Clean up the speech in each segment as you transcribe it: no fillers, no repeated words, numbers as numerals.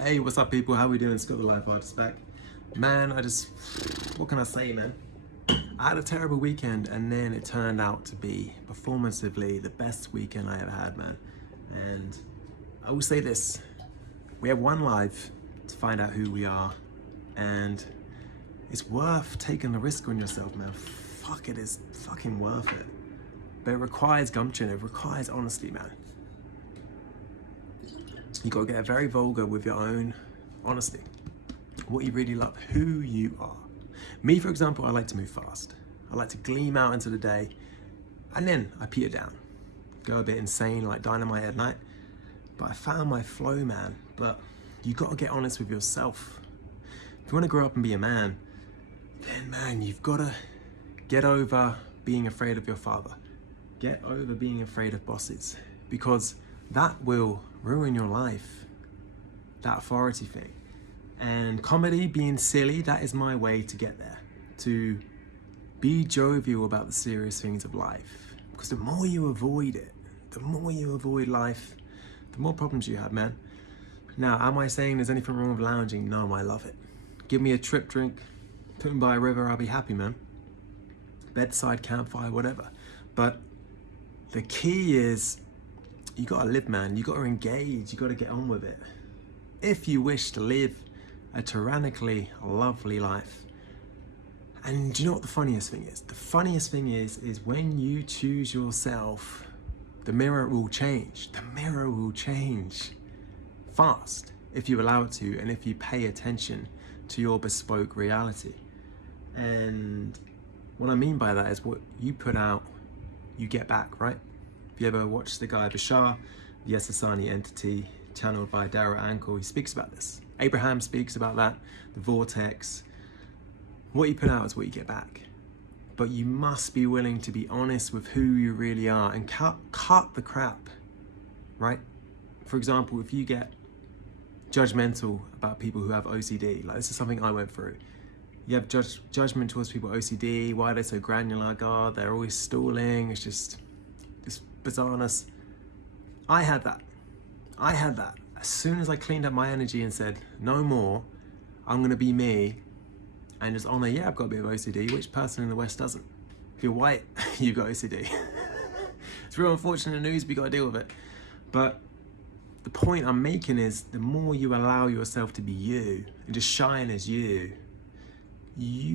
Hey, what's up, people? How we doing? Scott the Life Artist back. Man, what can I say, man? I had a terrible weekend, and then it turned out to be, performatively, the best weekend I ever had, man. And I will say this, we have one life to find out who we are, and it's worth taking the risk on yourself, man. Fuck, it is fucking worth it. But it requires gumption, it requires honesty, man. You gotta get very vulgar with your own honesty. What you really love, who you are. Me, for example, I like to move fast. I like to gleam out into the day, and then I peter down. Go a bit insane like dynamite at night. But I found my flow, man. But you gotta get honest with yourself. If you wanna grow up and be a man, then man, you've gotta get over being afraid of your father. Get over being afraid of bosses, because that will ruin your life, that authority thing. And comedy, being silly, that is my way to get there. To be jovial about the serious things of life. Because the more you avoid it, the more you avoid life, the more problems you have, man. Now, am I saying there's anything wrong with lounging? No, I love it. Give me a trip drink, put me by a river, I'll be happy, man. Bedside campfire, whatever. But the key is, you gotta live, man. You gotta engage, you gotta get on with it. If you wish to live a tyrannically lovely life. And do you know what the funniest thing is? The funniest thing is when you choose yourself, the mirror will change. The mirror will change fast if you allow it to, and if you pay attention to your bespoke reality. And what I mean by that is what you put out, you get back, right? If you ever watched the guy Bashar, the Essassani entity, channeled by Dara Ankle, he speaks about this. Abraham speaks about that, the vortex. What you put out is what you get back. But you must be willing to be honest with who you really are and cut the crap, right? For example, if you get judgmental about people who have OCD, like this is something I went through. You have judgment towards people with OCD, why are they so granular, God, they're always stalling, it's just this bizarreness. I had that. As soon as I cleaned up my energy and said, no more, I'm gonna be me, and just honor, yeah, I've got a bit of OCD. Which person in the West doesn't? If you're white, you've got OCD. It's real unfortunate news, but you gotta deal with it. But the point I'm making is, the more you allow yourself to be you, and just shine as you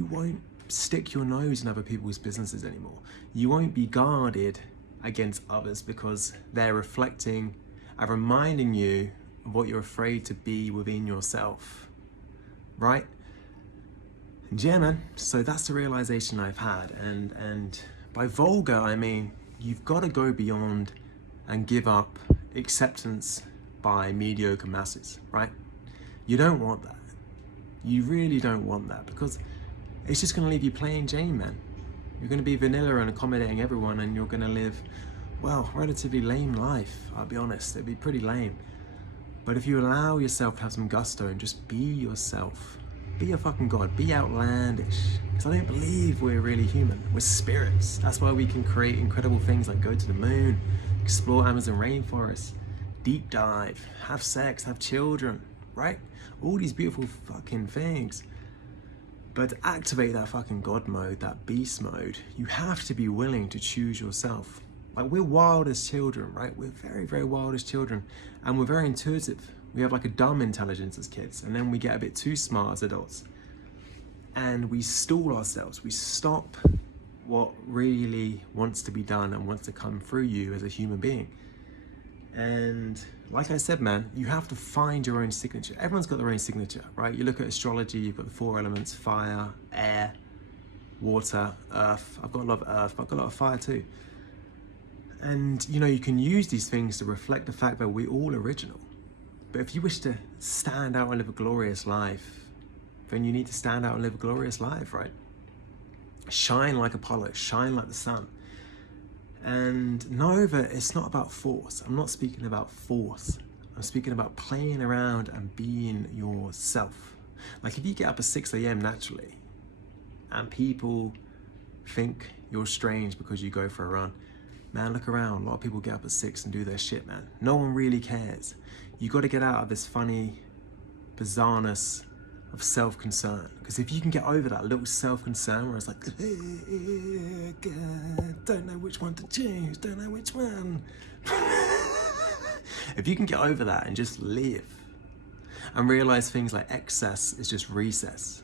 won't stick your nose in other people's businesses anymore. You won't be guarded against others because they're reflecting and reminding you of what you're afraid to be within yourself, right? And yeah, man, so that's the realization I've had. And by vulgar, I mean, you've got to go beyond and give up acceptance by mediocre masses, right? You don't want that. You really don't want that, because it's just going to leave you plain Jane, man. You're going to be vanilla and accommodating everyone, and you're going to live, well, relatively lame life, I'll be honest. It'd be pretty lame. But if you allow yourself to have some gusto and just be yourself, be a fucking god, be outlandish. Because I don't believe we're really human. We're spirits. That's why we can create incredible things like go to the moon, explore Amazon rainforest, deep dive, have sex, have children, right? All these beautiful fucking things. But to activate that fucking God mode, that beast mode, you have to be willing to choose yourself. Like, we're wild as children, right? We're very, very wild as children. And we're very intuitive. We have like a dumb intelligence as kids. And then we get a bit too smart as adults. And we stall ourselves. We stop what really wants to be done and wants to come through you as a human being. And like I said, man, you have to find your own signature. Everyone's got their own signature, right? You look at astrology, you've got the 4 elements: fire, air, water, earth. I've got a lot of earth, but I've got a lot of fire too. And you know, you can use these things to reflect the fact that we're all original. But if you wish to stand out and live a glorious life, then you need to stand out and live a glorious life, right? Shine like Apollo, shine like the sun. And know that it's not about force. I'm not speaking about force. I'm speaking about playing around and being yourself. Like, if you get up at 6 a.m. naturally and people think you're strange because you go for a run, man, look around. A lot of people get up at 6 and do their shit, man. No one really cares. You got to get out of this funny bizarreness of self-concern. Because if you can get over that little self-concern where it's like, don't know which one to choose, don't know which one. If you can get over that and just live and realize things like excess is just recess,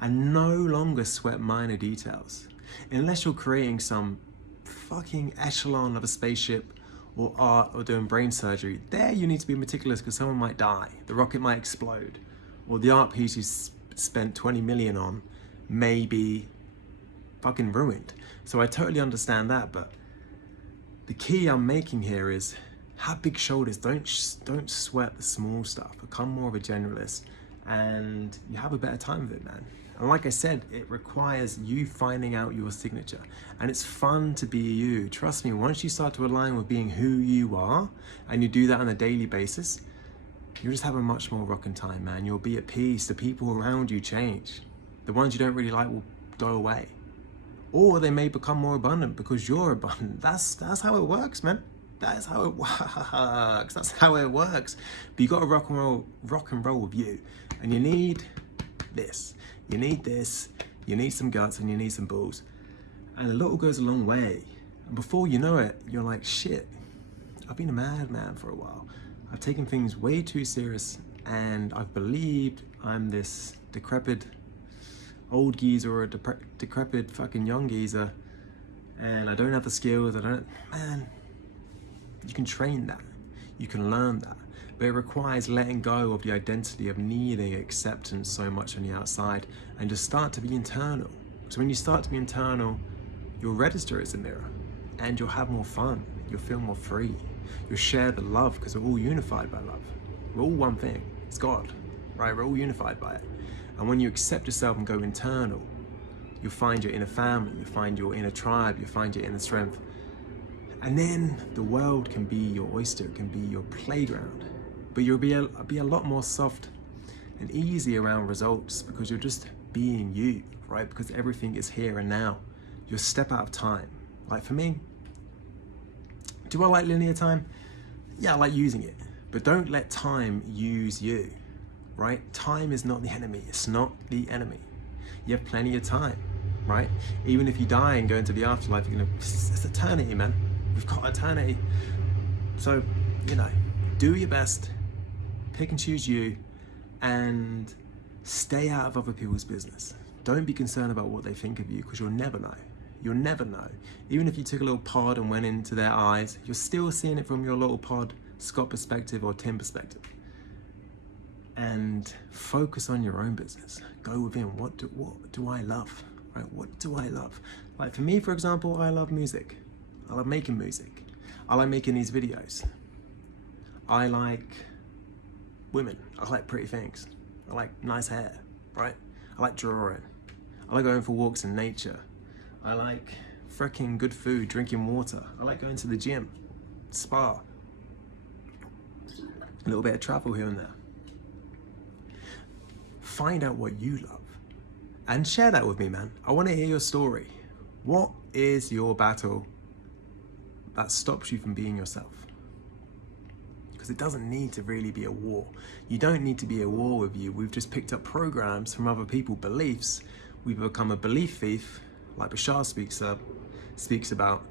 and no longer sweat minor details, unless you're creating some fucking echelon of a spaceship or art or doing brain surgery, there you need to be meticulous because someone might die, the rocket might explode, or the art piece you spent 20 million on may be fucking ruined. So I totally understand that, but the key I'm making here is have big shoulders. Don't sweat the small stuff. Become more of a generalist, and you have a better time with it, man. And like I said, it requires you finding out your signature, and it's fun to be you. Trust me, once you start to align with being who you are, and you do that on a daily basis, you'll just have a much more rockin' time, man. You'll be at peace. The people around you change. The ones you don't really like will go away, or they may become more abundant because you're abundant. That's how it works, man. That is how it works. That's how it works. But you got to rock and roll with you, and you need this. You need this. You need some guts, and you need some balls. And a little goes a long way. And before you know it, you're like, shit, I've been a madman for a while. I've taken things way too serious, and I've believed I'm this decrepit old geezer or a decrepit fucking young geezer, and I don't have the skills. Man, you can train that. You can learn that. But it requires letting go of the identity of needing acceptance so much on the outside and just start to be internal. So when you start to be internal, you'll register as a mirror and you'll have more fun. You'll feel more free. You'll share the love because we're all unified by love. We're all one thing. It's God, right? We're all unified by it. And when you accept yourself and go internal, you'll find your inner family, you'll find your inner tribe, you'll find your inner strength. And then the world can be your oyster, it can be your playground. But you'll be a lot more soft and easy around results because you're just being you, right? Because everything is here and now. You'll step out of time. Like for me, do I like linear time? Yeah, I like using it. But don't let time use you, right? Time is not the enemy. It's not the enemy. You have plenty of time, right? Even if you die and go into the afterlife, it's eternity, man. We've got eternity. So, do your best. Pick and choose you, and stay out of other people's business. Don't be concerned about what they think of you because you'll never know. You'll never know. Even if you took a little pod and went into their eyes, you're still seeing it from your little pod, Scott perspective or Tim perspective. And focus on your own business. Go within. What do I love? Right? What do I love? Like for me, for example, I love music. I love making music. I like making these videos. I like women. I like pretty things. I like nice hair, right? I like drawing. I like going for walks in nature. I like freaking good food, drinking water. I like going to the gym, spa. A little bit of travel here and there. Find out what you love and share that with me, man. I want to hear your story. What is your battle that stops you from being yourself? Because it doesn't need to really be a war. You don't need to be a war with you. We've just picked up programs from other people, beliefs. We've become a belief thief, like Bashar speaks about,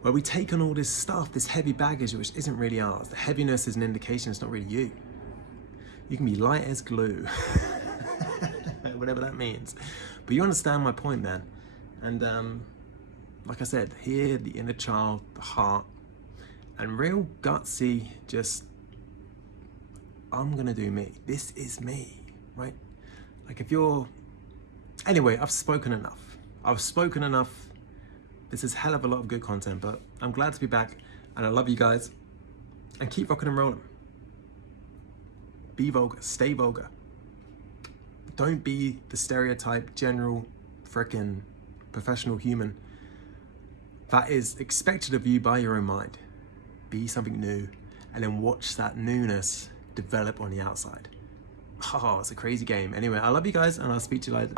where we take on all this stuff, this heavy baggage, which isn't really ours. The heaviness is an indication it's not really you. You can be light as glue, whatever that means. But you understand my point, man. And like I said, hear the inner child, the heart, and real gutsy, just, I'm gonna do me. This is me, right? Like if you're, anyway, I've spoken enough. This is hell of a lot of good content, but I'm glad to be back, and I love you guys, and keep rocking and rolling. Be vulgar, stay vulgar. Don't be the stereotype, general, frickin' professional human that is expected of you by your own mind. Be something new, and then watch that newness develop on the outside. Oh, it's a crazy game. Anyway, I love you guys, and I'll speak to you later.